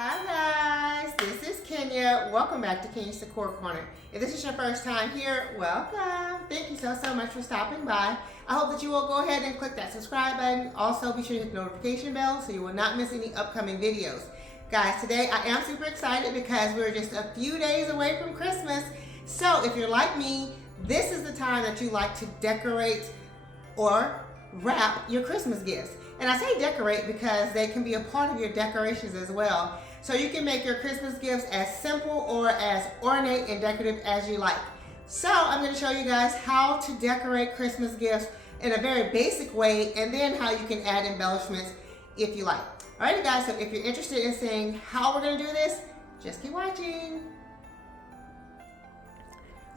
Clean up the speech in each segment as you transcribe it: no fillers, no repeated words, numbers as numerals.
Hi guys, this is Kenya. Welcome back to Kenya's Decor Corner. If this is your first time here, welcome. Thank you so much for stopping by. I hope that you will go ahead and click that subscribe button. Also, be sure to hit the notification bell so you will not miss any upcoming videos. Guys, today I am super excited because we're just a few days away from Christmas. So if you're like me, this is the time that you like to decorate or wrap your Christmas gifts. And I say decorate because they can be a part of your decorations as well. So you can make your Christmas gifts as simple or as ornate and decorative as you like. So I'm going to show you guys how to decorate Christmas gifts in a very basic way, and then how you can add embellishments if you like. Alright guys, so if you're interested in seeing how we're going to do this, just keep watching.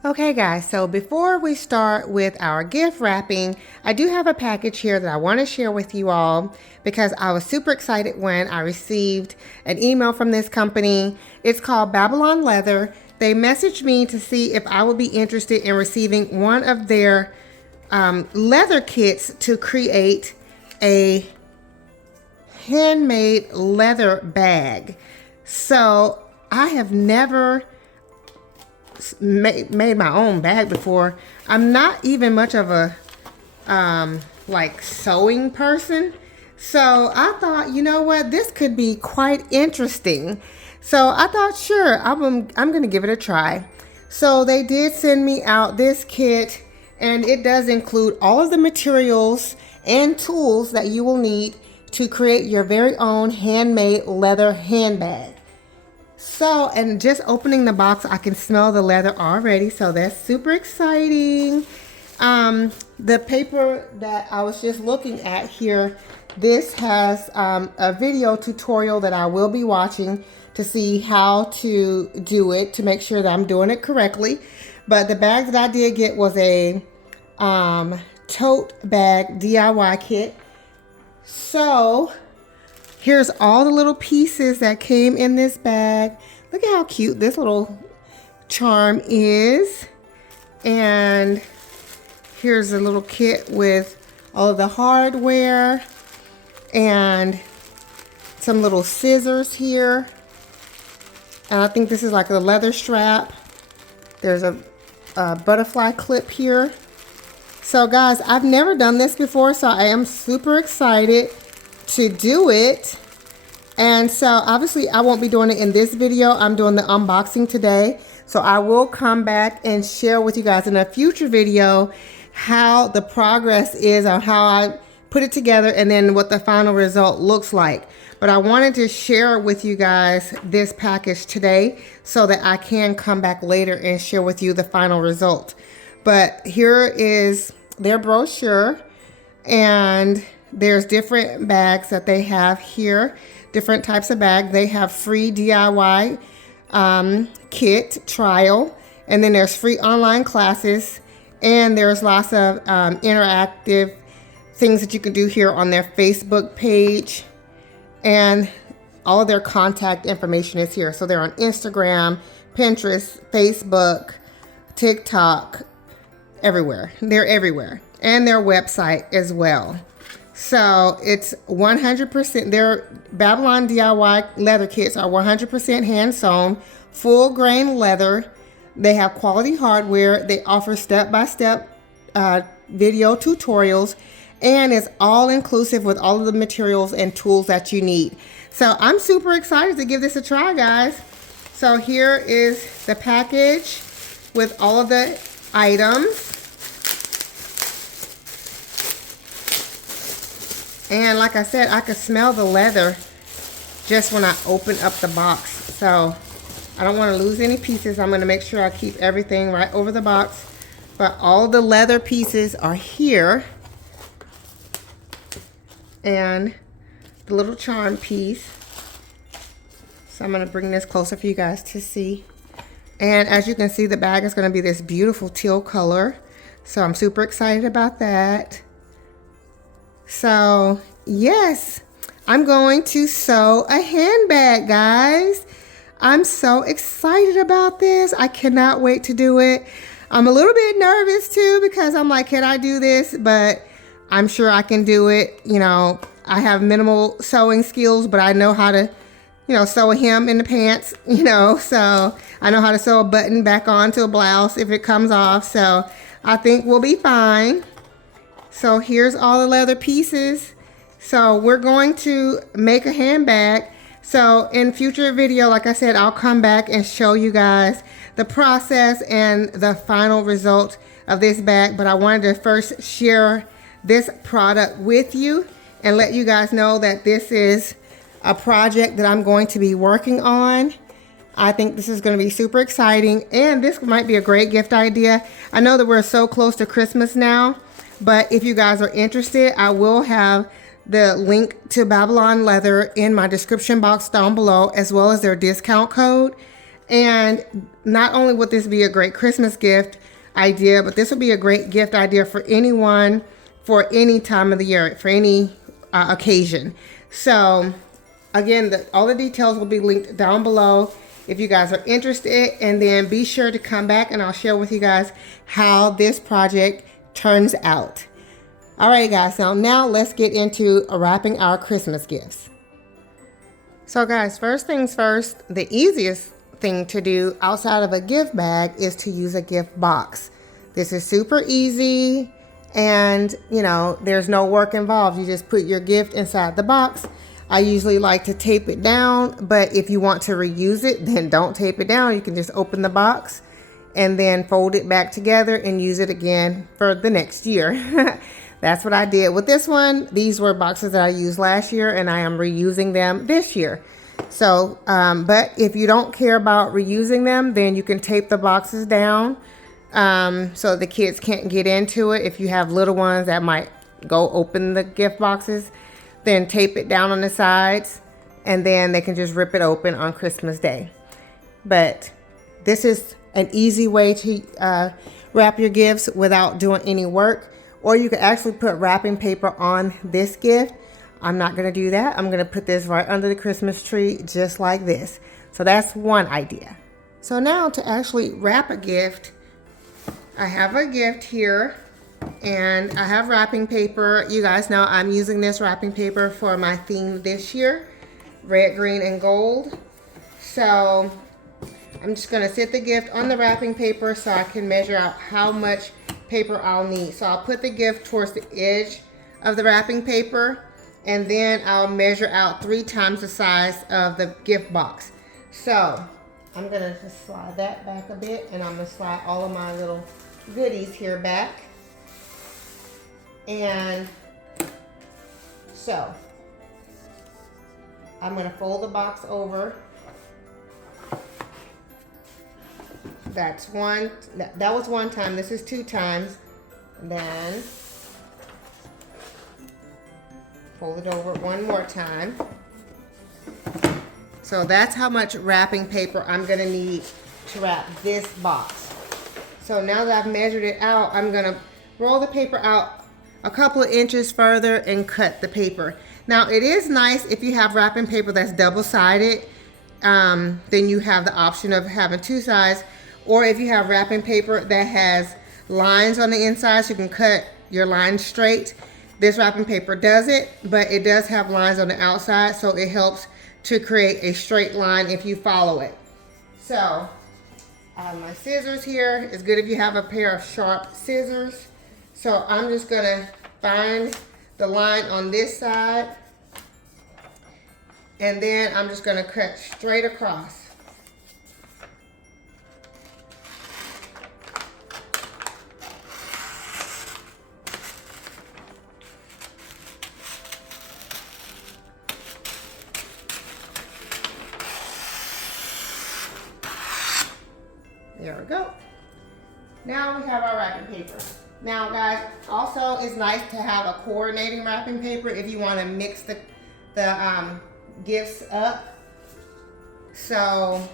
Okay guys, so before we start with our gift wrapping, I do have a package here that I want to share with you all because I was super excited when I received an email from this company. It's called Babylon Leather. They messaged me to see if I would be interested in receiving one of their leather kits to create a handmade leather bag. So I have never made my own bag before. I'm not even much of a like sewing person, so I thought, you know what, this could be quite interesting. So I thought, sure, I'm gonna give it a try. So they did send me out this kit, and it does include all of the materials and tools that you will need to create your very own handmade leather handbag. So, and just opening the box, I can smell the leather already, so that's super exciting. The paper that I was just looking at here, this has a video tutorial that I will be watching to see how to do it, to make sure that I'm doing it correctly. But the bag that I did get was a tote bag DIY kit. So here's all the little pieces that came in this bag. Look at how cute this little charm is. And here's a little kit with all of the hardware and some little scissors here. And I think this is like a leather strap. There's a butterfly clip here. So guys, I've never done this before, so I am super excited to do it. And so obviously I won't be doing it in this video. I'm doing the unboxing today, so I will come back and share with you guys in a future video how the progress is on how I put it together and then what the final result looks like. But I wanted to share with you guys this package today so that I can come back later and share with you the final result. But here is their brochure, and there's different bags that they have here, different types of bags. They have free DIY kit trial, and then there's free online classes, and there's lots of interactive things that you can do here on their Facebook page, and all of their contact information is here. So they're on Instagram, Pinterest, Facebook, TikTok, everywhere. They're everywhere, and their website as well. So it's 100%, their Babylon DIY leather kits are 100% hand sewn, full grain leather. They have quality hardware. They offer step-by-step video tutorials, and it's all inclusive with all of the materials and tools that you need. So I'm super excited to give this a try, guys. So here is the package with all of the items. And like I said, I could smell the leather just when I open up the box. So I don't want to lose any pieces. I'm going to make sure I keep everything right over the box. But all the leather pieces are here. And the little charm piece. So I'm going to bring this closer for you guys to see. And as you can see, the bag is going to be this beautiful teal color. So I'm super excited about that. So yes, I'm going to sew a handbag, guys. I'm so excited about this. I cannot wait to do it. I'm a little bit nervous too because I'm like, can I do this? But I'm sure I can do it. You know, I have minimal sewing skills, but I know how to, you know, sew a hem in the pants, you know, so I know how to sew a button back onto a blouse if it comes off, so I think we'll be fine. So here's all the leather pieces. So we're going to make a handbag. So in future video, like I said, I'll come back and show you guys the process and the final result of this bag, but I wanted to first share this product with you and let you guys know that this is a project that I'm going to be working on. I think this is going to be super exciting, and this might be a great gift idea. I know that we're so close to Christmas now, but if you guys are interested, I will have the link to Babylon Leather in my description box down below, as well as their discount code. And not only would this be a great Christmas gift idea, but this would be a great gift idea for anyone, for any time of the year, for any occasion. So again, all the details will be linked down below if you guys are interested, and then be sure to come back and I'll share with you guys how this project turns out. All right, guys, so now let's get into wrapping our Christmas gifts. So guys, first things first, the easiest thing to do outside of a gift bag is to use a gift box. This is super easy, and you know, there's no work involved. You just put your gift inside the box. I usually like to tape it down, but if you want to reuse it, then don't tape it down. You can just open the box and then fold it back together and use it again for the next year. That's what I did with this one. These were boxes that I used last year, and I am reusing them this year. So, but if you don't care about reusing them, then you can tape the boxes down so the kids can't get into it. If you have little ones that might go open the gift boxes, then tape it down on the sides, and then they can just rip it open on Christmas Day. But this is an easy way to wrap your gifts without doing any work. Or you could actually put wrapping paper on this gift. I'm not going to do that. I'm going to put this right under the Christmas tree just like this. So that's one idea. So now to actually wrap a gift, I have a gift here and I have wrapping paper. You guys know I'm using this wrapping paper for my theme this year, red, green, and gold. So I'm just going to sit the gift on the wrapping paper so I can measure out how much paper I'll need. So I'll put the gift towards the edge of the wrapping paper, and then I'll measure out 3 times the size of the gift box. So I'm gonna just slide that back a bit, and I'm gonna slide all of my little goodies here back. And so I'm gonna fold the box over. That's one, that was 1 time, this is 2 times. Then fold it over 1 more time. So that's how much wrapping paper I'm gonna need to wrap this box. So now that I've measured it out, I'm gonna roll the paper out a couple of inches further and cut the paper. Now it is nice if you have wrapping paper that's double-sided, then you have the option of having 2 sides. Or if you have wrapping paper that has lines on the inside, so you can cut your lines straight. This wrapping paper does it, but it does have lines on the outside, so it helps to create a straight line if you follow it. So I have my scissors here. It's good if you have a pair of sharp scissors. So I'm just gonna find the line on this side, and then I'm just gonna cut straight across. There we go. Now we have our wrapping paper. Now guys, also it's nice to have a coordinating wrapping paper if you want to mix the gifts up. So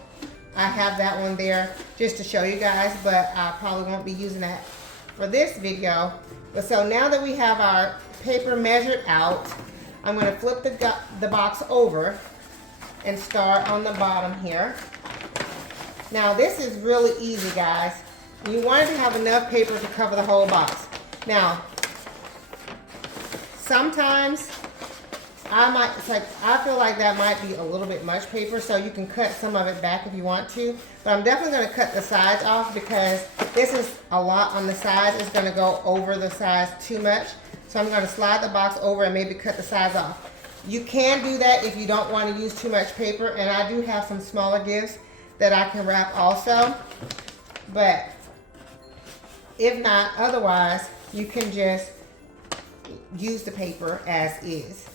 I have that one there just to show you guys, but I probably won't be using that for this video. But so now that we have our paper measured out, I'm going to flip the box over and start on the bottom here. Now this is really easy, guys. You want to have enough paper to cover the whole box. Now, sometimes I feel like that might be a little bit much paper, so you can cut some of it back if you want to. But I'm definitely going to cut the sides off because this is a lot on the sides. It's going to go over the sides too much. So I'm going to slide the box over and maybe cut the sides off. You can do that if you don't want to use too much paper, and I do have some smaller gifts that I can wrap also. But if not, otherwise, you can just use the paper as is.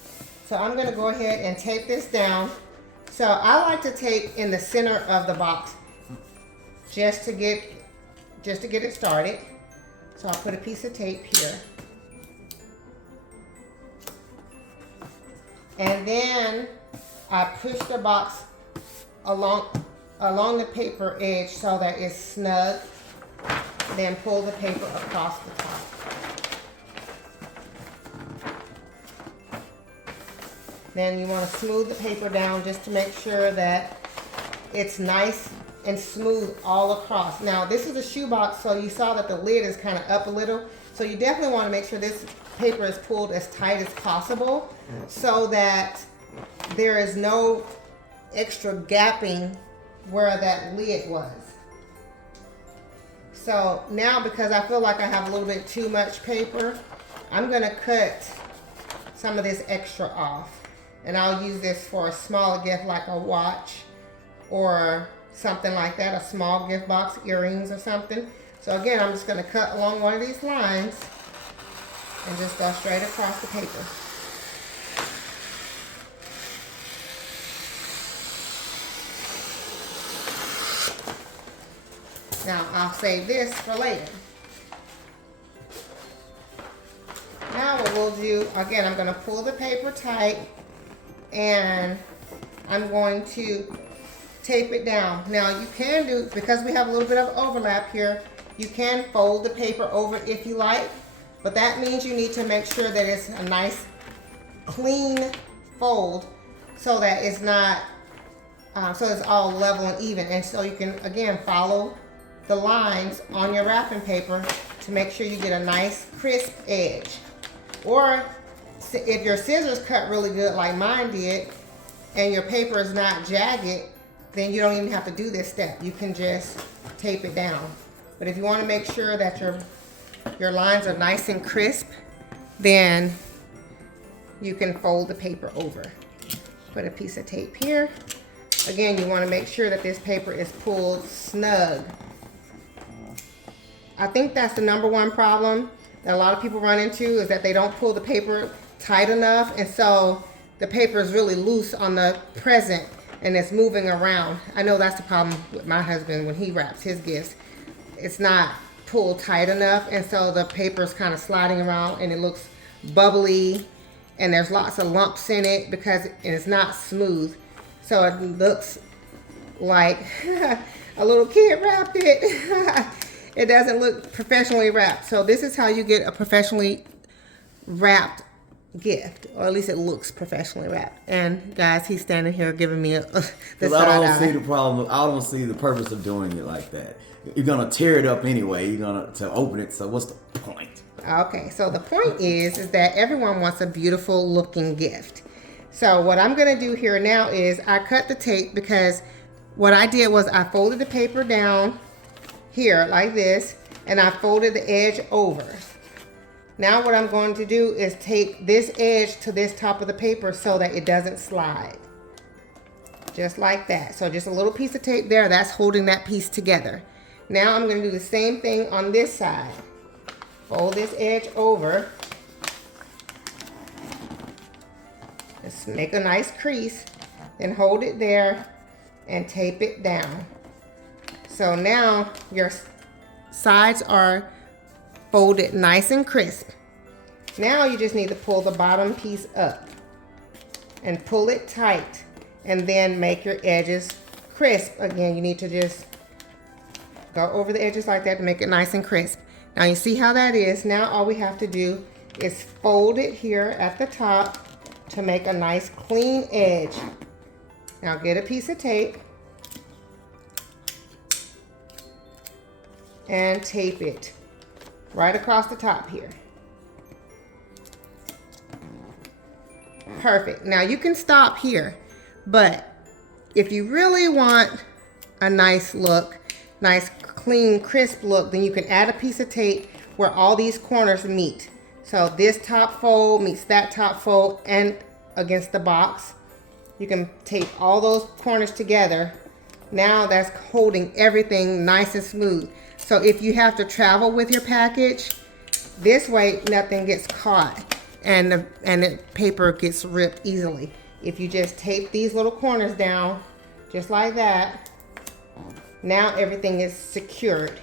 So I'm going to go ahead and tape this down. So I like to tape in the center of the box just to get it started. So I'll put a piece of tape here. And then I push the box along the paper edge so that it's snug. Then pull the paper across the top. Then you want to smooth the paper down just to make sure that it's nice and smooth all across. Now this is a shoebox, so you saw that the lid is kind of up a little. So you definitely want to make sure this paper is pulled as tight as possible so that there is no extra gapping where that lid was. So now, because I feel like I have a little bit too much paper, I'm going to cut some of this extra off. And I'll use this for a smaller gift like a watch or something like that, a small gift box, earrings or something. So again, I'm just going to cut along one of these lines and just go straight across the paper. Now I'll save this for later. Now what we'll do, again, I'm going to pull the paper tight and I'm going to tape it down. Now you can do, because we have a little bit of overlap here, you can fold the paper over if you like, but that means you need to make sure that it's a nice clean fold so that it's not, so it's all level and even. And so you can, again, follow the lines on your wrapping paper to make sure you get a nice crisp edge. Or if your scissors cut really good like mine did and your paper is not jagged, then you don't even have to do this step. You can just tape it down. But if you want to make sure that your lines are nice and crisp, then you can fold the paper over. Put a piece of tape here. Again, you want to make sure that this paper is pulled snug. I think that's the #1 problem that a lot of people run into, is that they don't pull the paper tight enough, and so the paper is really loose on the present and it's moving around. I know that's the problem with my husband when he wraps his gifts. It's not pulled tight enough, and so the paper is kind of sliding around and it looks bubbly and there's lots of lumps in it because it's not smooth. So it looks like a little kid wrapped it. It doesn't look professionally wrapped. So this is how you get a professionally wrapped gift, or at least it looks professionally wrapped. And guys, he's standing here giving me the side eye. I don't see the problem. I don't see the purpose of doing it like that. You're gonna tear it up anyway. You're gonna to open it. So what's the point? Okay, so the point is that everyone wants a beautiful looking gift. So what I'm gonna do here now is I cut the tape, because what I did was I folded the paper down here like this, and I folded the edge over. Now what I'm going to do is tape this edge to this top of the paper so that it doesn't slide. Just like that. So just a little piece of tape there, that's holding that piece together. Now I'm going to do the same thing on this side. Fold this edge over. Just make a nice crease, then hold it there and tape it down. So now your sides are folded nice and crisp. Now you just need to pull the bottom piece up and pull it tight, and then make your edges crisp. Again, you need to just go over the edges like that to make it nice and crisp. Now you see how that is. Now all we have to do is fold it here at the top to make a nice clean edge. Now get a piece of tape and tape it right across the top here. Perfect. Now you can stop here, but if you really want a nice look, nice clean crisp look, then you can add a piece of tape where all these corners meet. So this top fold meets that top fold and against the box. You can tape all those corners together. Now that's holding everything nice and smooth. So if you have to travel with your package, this way nothing gets caught and the paper gets ripped easily. If you just tape these little corners down, just like that, now everything is secured.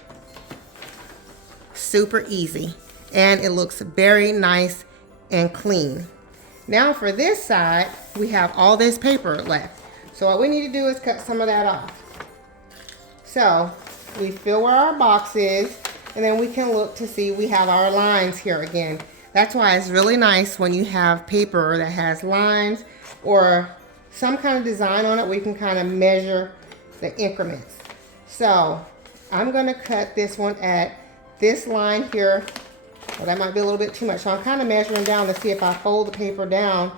Super easy. And it looks very nice and clean. Now for this side, we have all this paper left. So what we need to do is cut some of that off. So we fill where our box is, and then we can look to see we have our lines here again. That's why it's really nice when you have paper that has lines or some kind of design on it where you can kind of measure the increments. So I'm gonna cut this one at this line here. Well, that might be a little bit too much. So I'm kind of measuring down to see if I fold the paper down,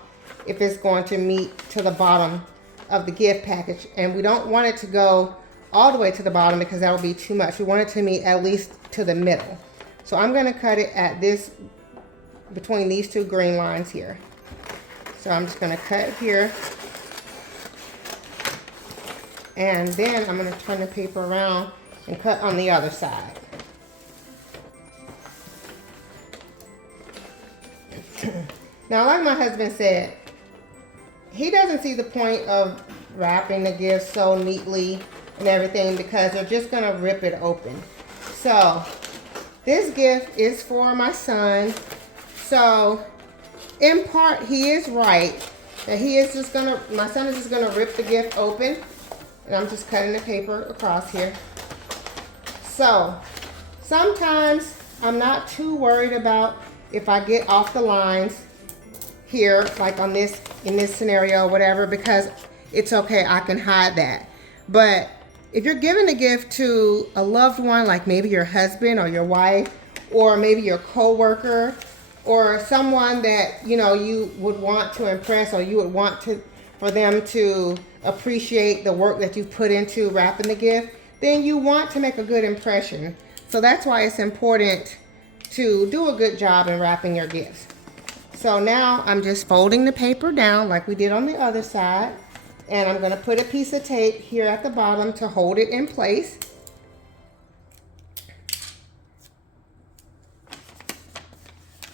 if it's going to meet to the bottom of the gift package. And we don't want it to go all the way to the bottom because that will be too much. We want it to meet at least to the middle. So I'm going to cut it at this, between these two green lines here. So I'm just going to cut here. And then I'm going to turn the paper around and cut on the other side. Now, like my husband said, he doesn't see the point of wrapping the gifts so neatly and everything because they're just going to rip it open. So, this gift is for my son. So, in part, he is right. That he is just going to, my son is just going to rip the gift open. And I'm just cutting the paper across here. So, sometimes I'm not too worried about if I get off the lines here, like on this, in this scenario or whatever, because it's okay, I can hide that. But if you're giving a gift to a loved one, like maybe your husband or your wife, or maybe your co-worker, or someone that, you know, you would want to impress, or you would want to, for them to appreciate the work that you put into wrapping the gift, then you want to make a good impression. So that's why it's important to do a good job in wrapping your gifts. So now I'm just folding the paper down like we did on the other side, and I'm going to put a piece of tape here at the bottom to hold it in place.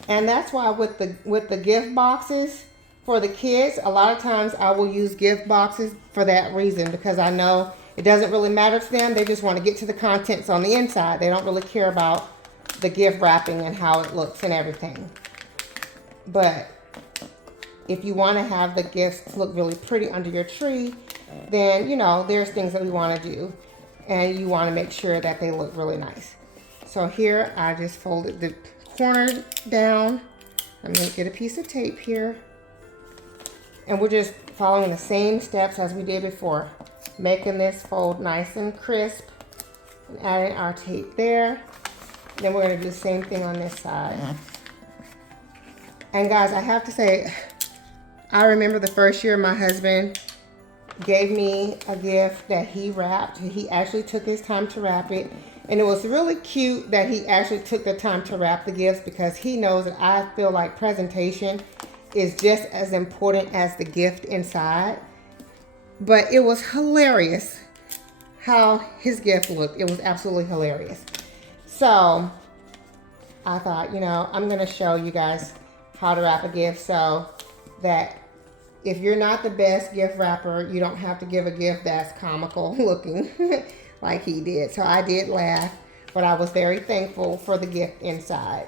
And that's why with the gift boxes for the kids, a lot of times I will use gift boxes for that reason, because I know it doesn't really matter to them. They just want to get to the contents on the inside. They don't really care about the gift wrapping and how it looks and everything. But if you want to have the gifts look really pretty under your tree, then, you know, there's things that we want to do, and you want to make sure that they look really nice. So here I just folded the corner down. I'm going to get a piece of tape here, and we're just following the same steps as we did before, making this fold nice and crisp and adding our tape there. Then we're going to do the same thing on this side. And guys, I have to say, I remember the first year my husband gave me a gift that he wrapped. He actually took his time to wrap it. And it was really cute that he actually took the time to wrap the gifts, because he knows that I feel like presentation is just as important as the gift inside. But it was hilarious how his gift looked. It was absolutely hilarious. So I thought, you know, I'm going to show you guys how to wrap a gift so that if you're not the best gift wrapper, you don't have to give a gift that's comical looking like he did. So I did laugh, but I was very thankful for the gift inside.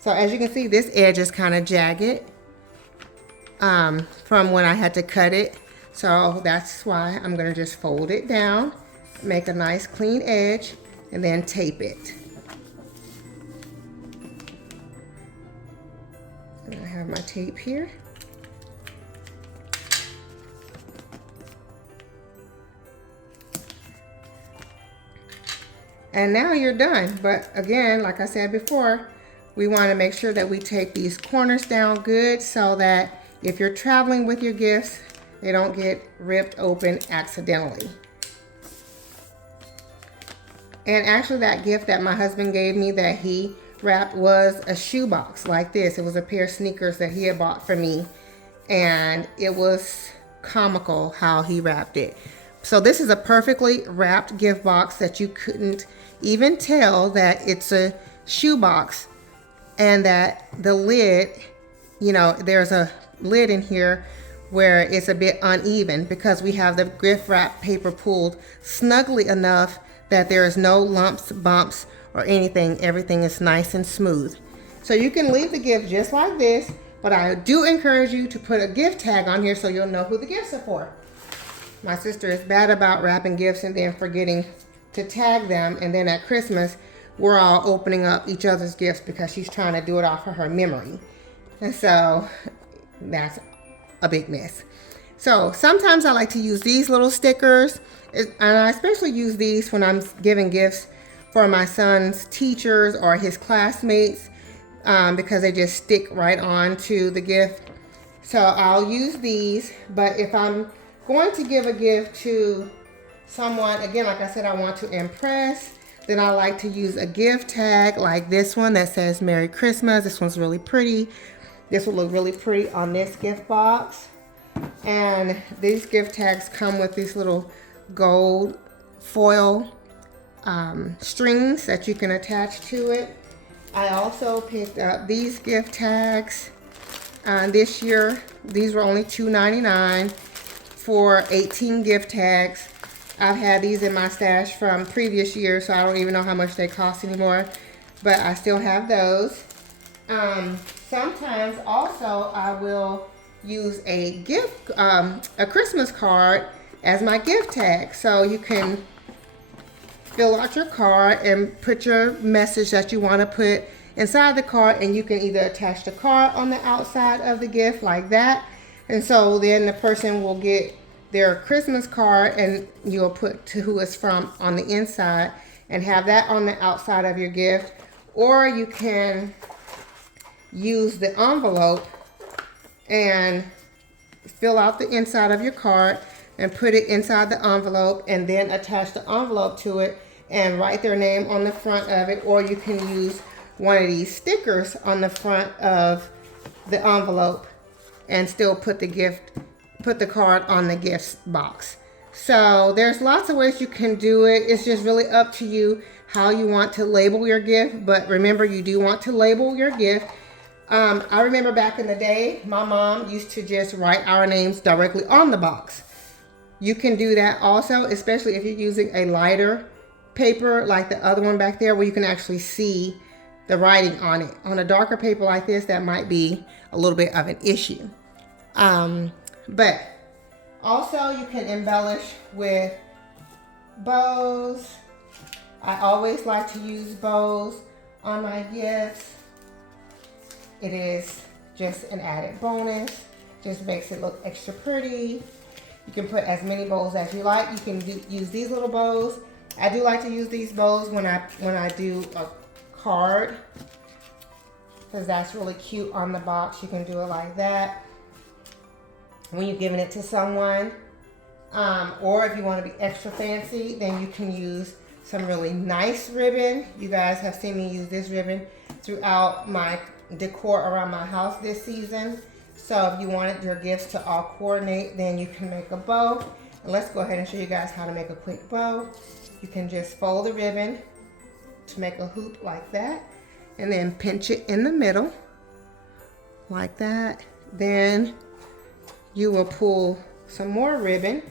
So as you can see, this edge is kind of jagged from when I had to cut it. So that's why I'm going to just fold it down, make a nice clean edge, and then tape it. And I have my tape here. And now you're done. But again, like I said before, we want to make sure that we tape these corners down good so that if you're traveling with your gifts, they don't get ripped open accidentally. And actually that gift that my husband gave me that he wrapped was a shoebox like this. It was a pair of sneakers that he had bought for me. And it was comical how he wrapped it. So this is a perfectly wrapped gift box that you couldn't even tell that it's a shoebox, and that the lid, you know, there's a lid in here where it's a bit uneven because we have the gift wrap paper pulled snugly enough that there is no lumps, bumps, or anything. Everything is nice and smooth. So you can leave the gift just like this, but I do encourage you to put a gift tag on here so you'll know who the gifts are for. My sister is bad about wrapping gifts and then forgetting to tag them, and then at Christmas, we're all opening up each other's gifts because she's trying to do it off of her memory. And so that's a big mess. So sometimes I like to use these little stickers, and I especially use these when I'm giving gifts for my son's teachers or his classmates, because they just stick right on to the gift. So I'll use these, but if I'm going to give a gift to someone, again, like I said, I want to impress, then I like to use a gift tag like this one that says Merry Christmas. This one's really pretty. This will look really pretty on this gift box. And these gift tags come with these little gold foil strings that you can attach to it. I also picked up these gift tags this year. These were only $2.99 for 18 gift tags. I've had these in my stash from previous years, so I don't even know how much they cost anymore, but I still have those. Sometimes also I will use a gift, a Christmas card as my gift tag. So you can fill out your card and put your message that you want to put inside the card, and you can either attach the card on the outside of the gift like that, and so then the person will get their Christmas card and you'll put to who it's from on the inside and have that on the outside of your gift. Or you can use the envelope and fill out the inside of your card and put it inside the envelope, and then attach the envelope to it and write their name on the front of it. Or you can use one of these stickers on the front of the envelope and still put the card on the gift box. So there's lots of ways you can do it. It's just really up to you how you want to label your gift. But remember, you do want to label your gift. I remember back in the day, my mom used to just write our names directly on the box. You can do that also, especially if you're using a lighter paper like the other one back there, where you can actually see the writing on it. On a darker paper like this, that might be a little bit of an issue. But also you can embellish with bows. I always like to use bows on my gifts. It is just an added bonus. Just makes it look extra pretty. You can put as many bows as you like. You can use these little bows. I do like to use these bows when I do a card, because that's really cute on the box. You can do it like that when you're giving it to someone. Or if you want to be extra fancy, then you can use some really nice ribbon. You guys have seen me use this ribbon throughout my decor around my house this season. So if you wanted your gifts to all coordinate, then you can make a bow. And let's go ahead and show you guys how to make a quick bow. You can just fold the ribbon to make a hoop like that, and then pinch it in the middle like that. Then you will pull some more ribbon.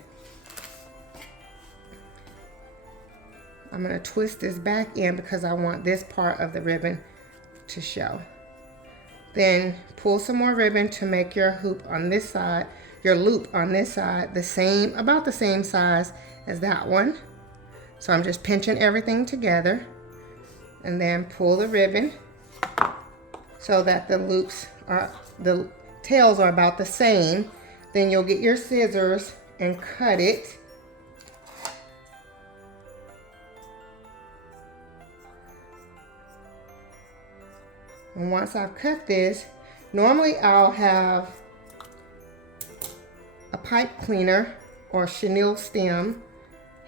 I'm going to twist this back in because I want this part of the ribbon to show. Then pull some more ribbon to make your hoop on this side, your loop on this side, about the same size as that one. So I'm just pinching everything together, and then pull the ribbon so that the tails are about the same. Then you'll get your scissors and cut it. And once I've cut this, normally I'll have pipe cleaner or chenille stem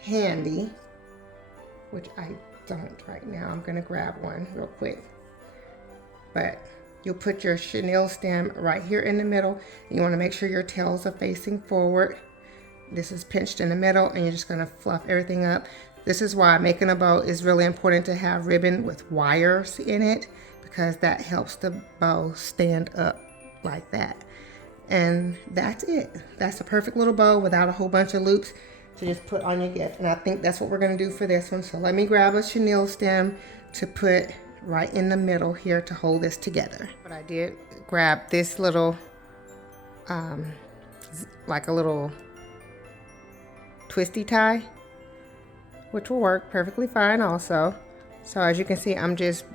handy, which I don't right now. I'm gonna grab one real quick. But you'll put your chenille stem right here in the middle. You wanna make sure your tails are facing forward. This is pinched in the middle, and you're just gonna fluff everything up. This is why making a bow is really important to have ribbon with wires in it, because that helps the bow stand up like that. And that's it. That's a perfect little bow without a whole bunch of loops to just put on your gift. And I think that's what we're gonna do for this one. So let me grab a chenille stem to put right in the middle here to hold this together. But I did grab this little, like a little twisty tie, which will work perfectly fine also. So as you can see, I'm just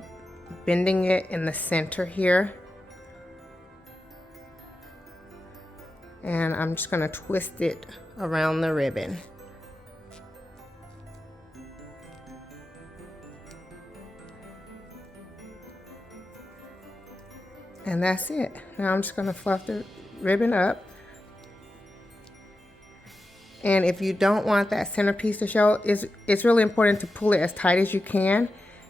bending it in the center here. And I'm just gonna twist it around the ribbon. And that's it. Now I'm just gonna fluff the ribbon up. And if you don't want that centerpiece to show, it's really important to pull it as tight as you can.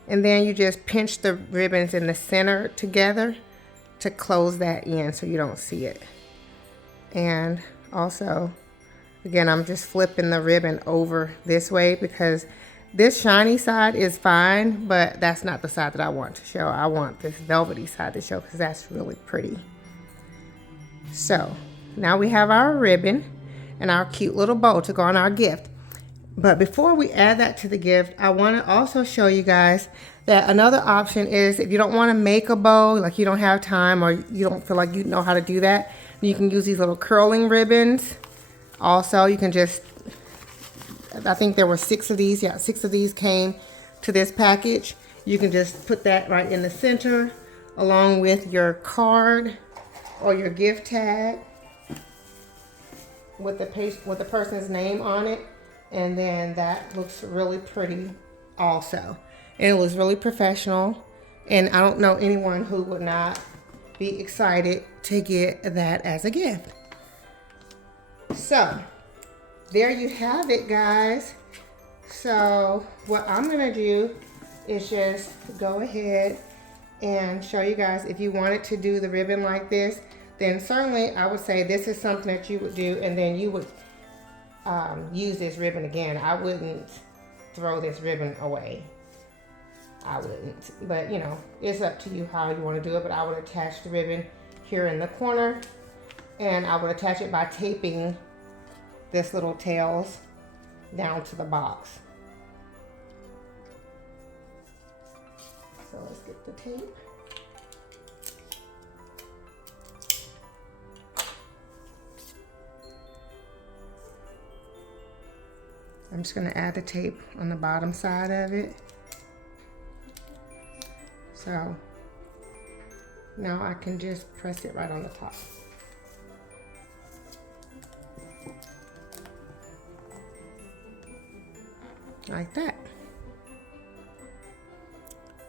And then you just pinch the ribbons in the center together to close that in so you don't see it. And also, again, I'm just flipping the ribbon over this way because this shiny side is fine, but that's not the side that I want to show. I want this velvety side to show because that's really pretty. So now we have our ribbon and our cute little bow to go on our gift. But before we add that to the gift, I want to also show you guys that another option is if you don't want to make a bow, like you don't have time or you don't feel like you know how to do that, you can use these little curling ribbons. Also, you can just, I think there were 6 of these. Yeah, 6 of these came to this package. You can just put that right in the center along with your card or your gift tag with the person's name on it. And then that looks really pretty also. And it was really professional. And I don't know anyone who would not be excited to get that as a gift. So there you have it, guys. So what I'm gonna do is just go ahead and show you guys, if you wanted to do the ribbon like this, then certainly I would say this is something that you would do, and then you would use this ribbon again. I wouldn't throw this ribbon away. I wouldn't, but you know, it's up to you how you want to do it. But I would attach the ribbon here in the corner, and I would attach it by taping this little tails down to the box. So let's get the tape. I'm just going to add the tape on the bottom side of it. So now I can just press it right on the top. Like that.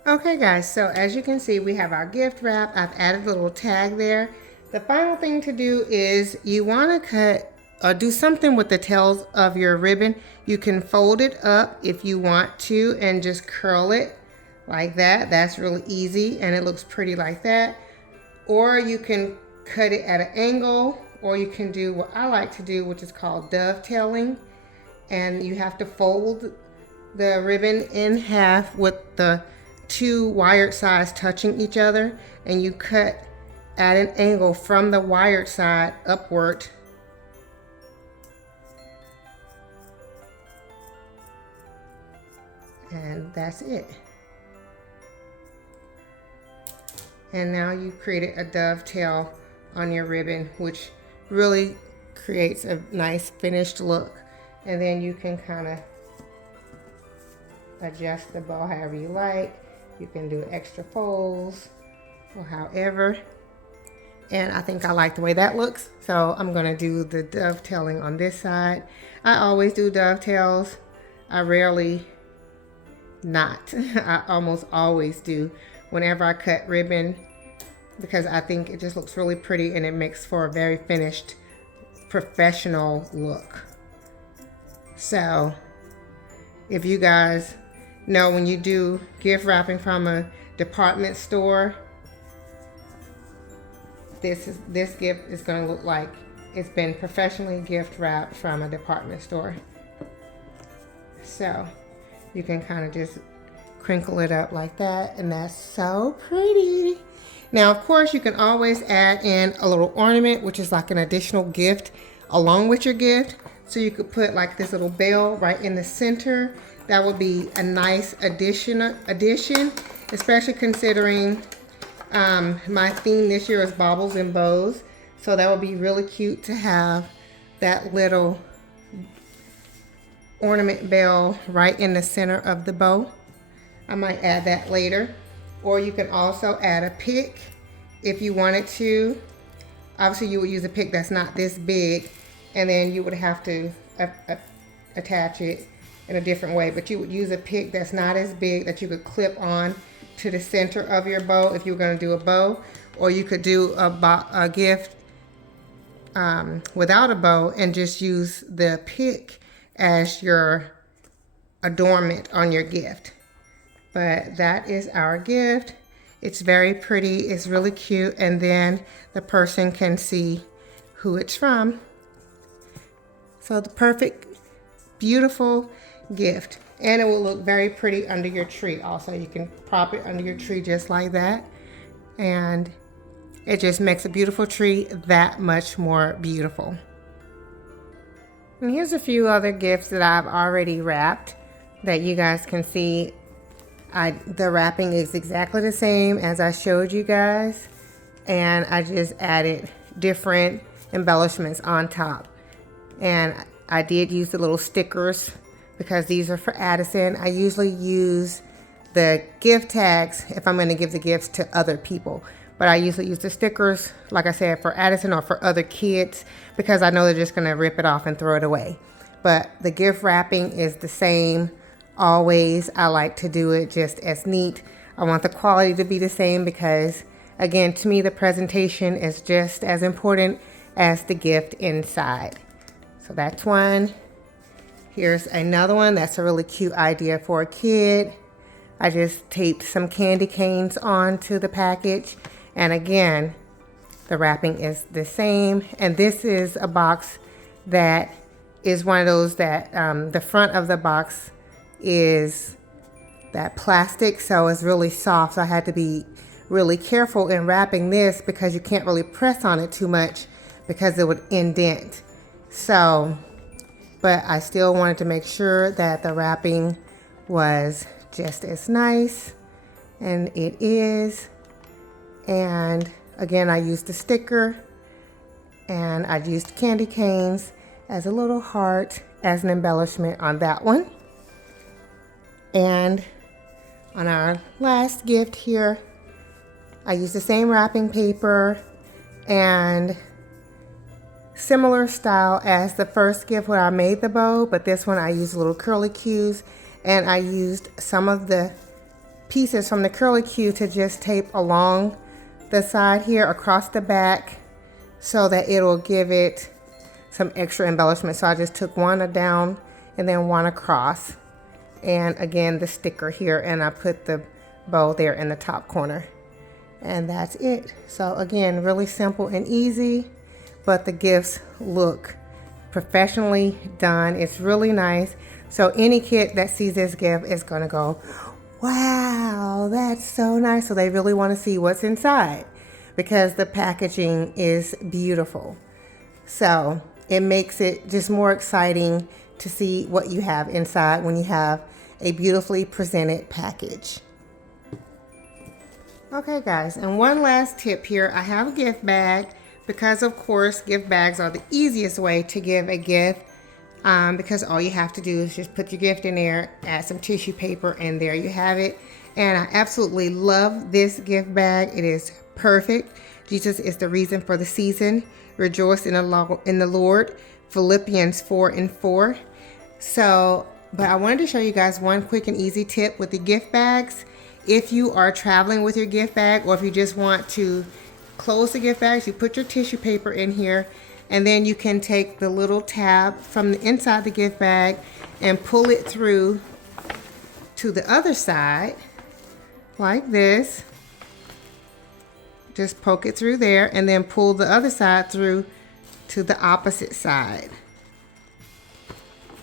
Okay guys, so as you can see, we have our gift wrap. I've added a little tag there. The final thing to do is you want to cut or do something with the tails of your ribbon. You can fold it up if you want to and just curl it like that. That's really easy and it looks pretty like that. Or you can cut it at an angle, or you can do what I like to do, which is called dovetailing. And you have to fold the ribbon in half with the 2 wired sides touching each other, and you cut at an angle from the wired side upward. And that's it. And now you created a dovetail on your ribbon, which really creates a nice finished look. And then you can kind of adjust the bow however you like. You can do extra folds or however. And I think I like the way that looks. So I'm gonna do the dovetailing on this side. I always do dovetails. I rarely not. I almost always do whenever I cut ribbon, because I think it just looks really pretty and it makes for a very finished professional look. So if you guys know, when you do gift wrapping from a department store, this gift is going to look like it's been professionally gift wrapped from a department store. So you can kind of just crinkle it up like that, and that's so pretty. Now, of course, you can always add in a little ornament, which is like an additional gift along with your gift. So you could put like this little bell right in the center. That would be a nice addition, especially considering my theme this year is baubles and bows. So that would be really cute to have that little ornament bell right in the center of the bow. I might add that later. Or you can also add a pick if you wanted to. Obviously you would use a pick that's not this big, and then you would have to attach it in a different way. But you would use a pick that's not as big that you could clip on to the center of your bow if you were going to do a bow. Or you could do a gift without a bow and just use the pick as your adornment on your gift. But that is our gift. It's very pretty, it's really cute, and then the person can see who it's from. So the perfect, beautiful gift. And it will look very pretty under your tree also. You can prop it under your tree just like that. And it just makes a beautiful tree that much more beautiful. And here's a few other gifts that I've already wrapped that you guys can see. The wrapping is exactly the same as I showed you guys, and I just added different embellishments on top. And I did use the little stickers because these are for Addison. I usually use the gift tags if I'm going to give the gifts to other people, but I usually use the stickers, like I said, for Addison or for other kids, because I know they're just going to rip it off and throw it away. But the gift wrapping is the same. Always, I like to do it just as neat. I want the quality to be the same because, again, to me, the presentation is just as important as the gift inside. So that's one. Here's another one that's a really cute idea for a kid. I just taped some candy canes onto the package. And again, the wrapping is the same. And this is a box that is one of those that the front of the box is that plastic, so it's really soft. So I had to be really careful in wrapping this because you can't really press on it too much because it would indent. So, but I still wanted to make sure that the wrapping was just as nice, and it is. And again, I used the sticker, and I used candy canes as a little heart as an embellishment on that one. And on our last gift here, I used the same wrapping paper and similar style as the first gift where I made the bow, but this one I used little curly cues, and I used some of the pieces from the curly cue to just tape along the side here across the back so that it'll give it some extra embellishment. So I just took one down and then one across. And again, the sticker here, and I put the bow there in the top corner. And that's it. So again, really simple and easy, but the gifts look professionally done. It's really nice. So any kid that sees this gift is gonna go, wow, that's so nice. So they really wanna see what's inside because the packaging is beautiful. So it makes it just more exciting to see what you have inside when you have a beautifully presented package. Okay guys, and one last tip here. I have a gift bag because of course gift bags are the easiest way to give a gift because all you have to do is just put your gift in there, add some tissue paper, and there you have it. And I absolutely love this gift bag. It is perfect. Jesus is the reason for the season. Rejoice in the Lord. Philippians 4:4. So, but I wanted to show you guys one quick and easy tip with the gift bags. If you are traveling with your gift bag, or if you just want to close the gift bags, you put your tissue paper in here And then you can take the little tab from the inside the gift bag and pull it through to the other side like this. Just poke it through there and then pull the other side through to the opposite side.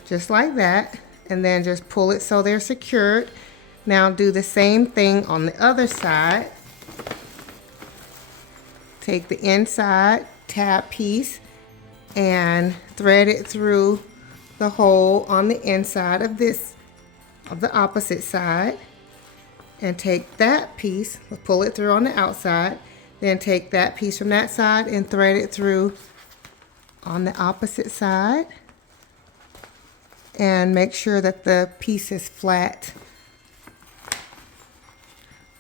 Just like that. And then just pull it so they're secured. Now do the same thing on the other side. Take the inside tab piece and thread it through the hole on the inside of the opposite side. And take that piece, pull it through on the outside. Then take that piece from that side and thread it through on the opposite side. And make sure that the piece is flat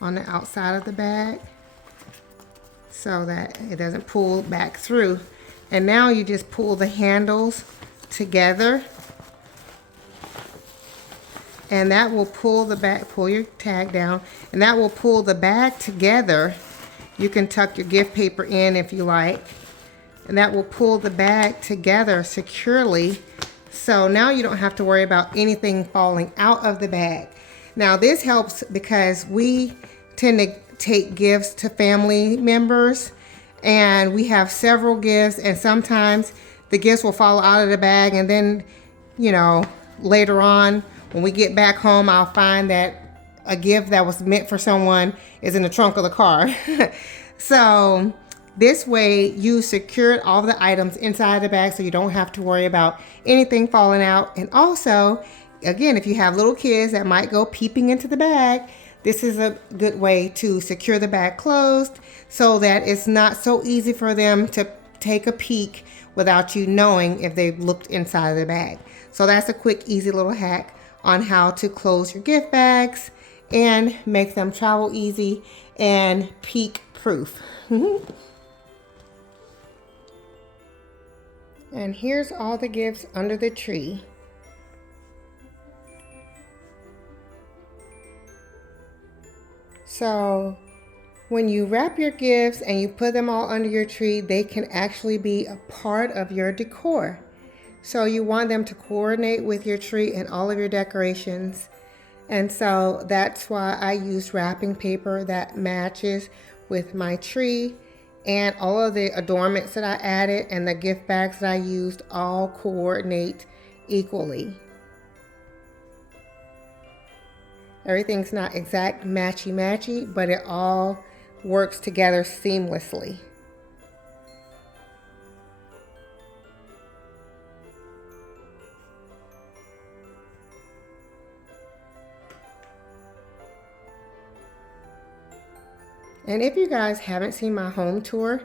on the outside of the bag so that it doesn't pull back through. And now you just pull the handles together, and that will pull the bag, pull your tag down, and that will pull the bag together. You can tuck your gift paper in if you like, and that will pull the bag together securely. So now you don't have to worry about anything falling out of the bag. Now this helps because we tend to take gifts to family members, and we have several gifts, and sometimes the gifts will fall out of the bag, and then, you know, later on when we get back home, I'll find that a gift that was meant for someone is in the trunk of the car. So this way you secured all the items inside the bag so you don't have to worry about anything falling out. And also, again, if you have little kids that might go peeping into the bag, this is a good way to secure the bag closed so that it's not so easy for them to take a peek without you knowing if they've looked inside of the bag. So that's a quick, easy little hack on how to close your gift bags and make them travel easy and peek proof. And here's all the gifts under the tree. So when you wrap your gifts and you put them all under your tree, they can actually be a part of your decor. So you want them to coordinate with your tree and all of your decorations. And so that's why I use wrapping paper that matches with my tree, and all of the adornments that I added and the gift bags that I used all coordinate equally. Everything's not exact matchy-matchy, but it all works together seamlessly. And if you guys haven't seen my home tour,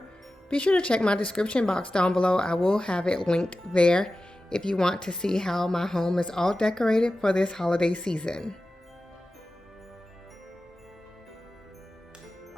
be sure to check my description box down below. I will have it linked there if you want to see how my home is all decorated for this holiday season.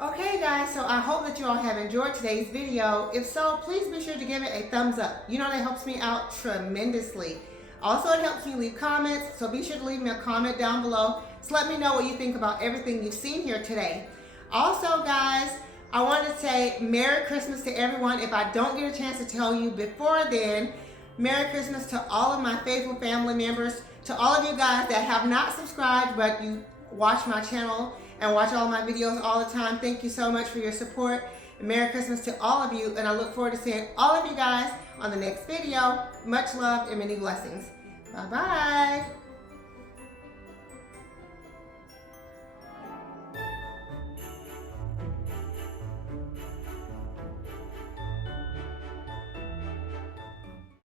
Okay guys, so I hope that you all have enjoyed today's video. If so, please be sure to give it a thumbs up. You know that helps me out tremendously. Also, it helps me leave comments, so be sure to leave me a comment down below. Just let me know what you think about everything you've seen here today. Also guys, I want to say Merry Christmas to everyone. If I don't get a chance to tell you before then, Merry Christmas to all of my faithful family members, to all of you guys that have not subscribed but you watch my channel and watch all my videos all the time. Thank you so much for your support. And Merry Christmas to all of you, and I look forward to seeing all of you guys on the next video. Much love and many blessings. Bye-bye.